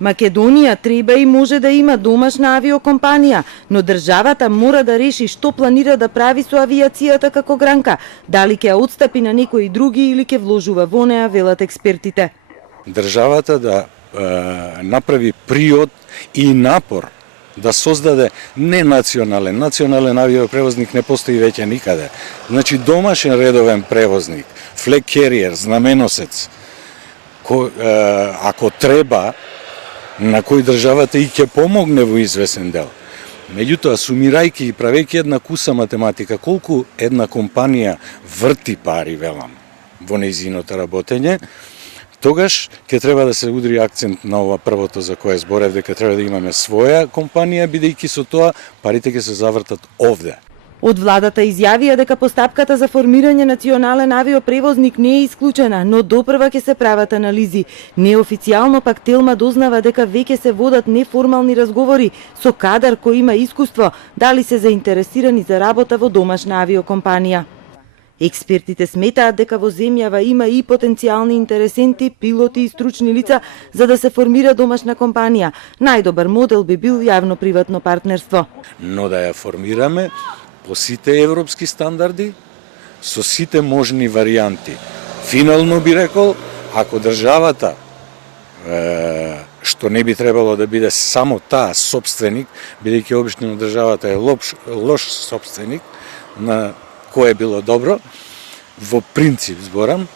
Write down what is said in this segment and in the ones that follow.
Македонија треба и може да има домашна авиокомпанија, но државата мора да реши што планира да прави со авиацијата како гранка, дали ќе ја отстапи на некои други или ќе вложува во неа, велат експертите. Државата да направи приод и напор да создаде не национален авиопревозник не постои веќе никаде. Значи домашен редовен превозник, флег кериер, знаменосец, ако треба, на кој државата и ќе помогне во извесен дел. Меѓутоа, сумирајќи и правејќи една куса математика, колку една компанија врти пари, велам, во нејзиното работење, тогаш ќе треба да се удри акцент на ова првото за кое зборев, дека треба да имаме своја компанија, бидејќи со тоа парите ќе се завртат овде. Од владата изјавија дека постапката за формирање национален авиопревозник не е исклучена, но допрва ќе се прават анализи. Неофицијално пак Телма дознава дека веќе се водат неформални разговори со кадар кој има искуство, дали се заинтересирани за работа во домашна авиокомпанија. Експертите сметаат дека во земјава има и потенцијални интересенти, пилоти и стручни лица за да се формира домашна компанија. Најдобар модел би бил јавно-приватно партнерство. Но да ја формираме по сите европски стандарди, со сите можни варијанти. Финално би рекол, ако државата, што не би требало да биде само таа собственик, бидејќи обично државата е лош собственик, на кое било добро, во принцип зборам,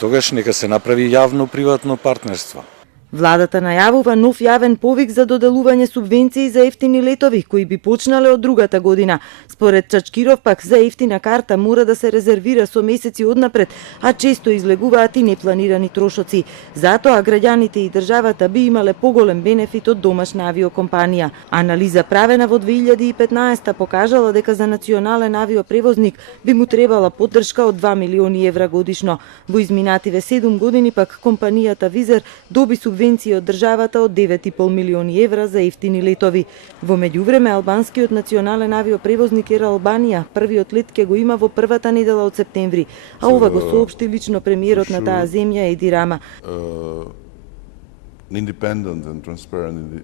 тогаш нека се направи јавно-приватно партнерство. Владата најавува нов јавен повик за доделување субвенции за ефтини летови, кои би почнале од другата година. Според Чачкиров пак за ефтина карта мора да се резервира со месеци однапред, а често излегуваат и непланирани трошоци. Затоа граѓаните и државата би имале поголем бенефит од домашна авиокомпанија. Анализа правена во 2015 покажала дека за национален авиопревозник би му требала поддршка од 2 милиони евра годишно. Во изминативе 7 години пак компанијата Визер доби субвенција од државата од 9,5 милиони евра за ефтини летови. Во меѓувреме, албанскиот национален авиопревозник Ер Албанија првиот лет ќе го има во првата недела од септември, а ова го соопшти лично премиерот на таа земја Еди Рама. Independent and transparent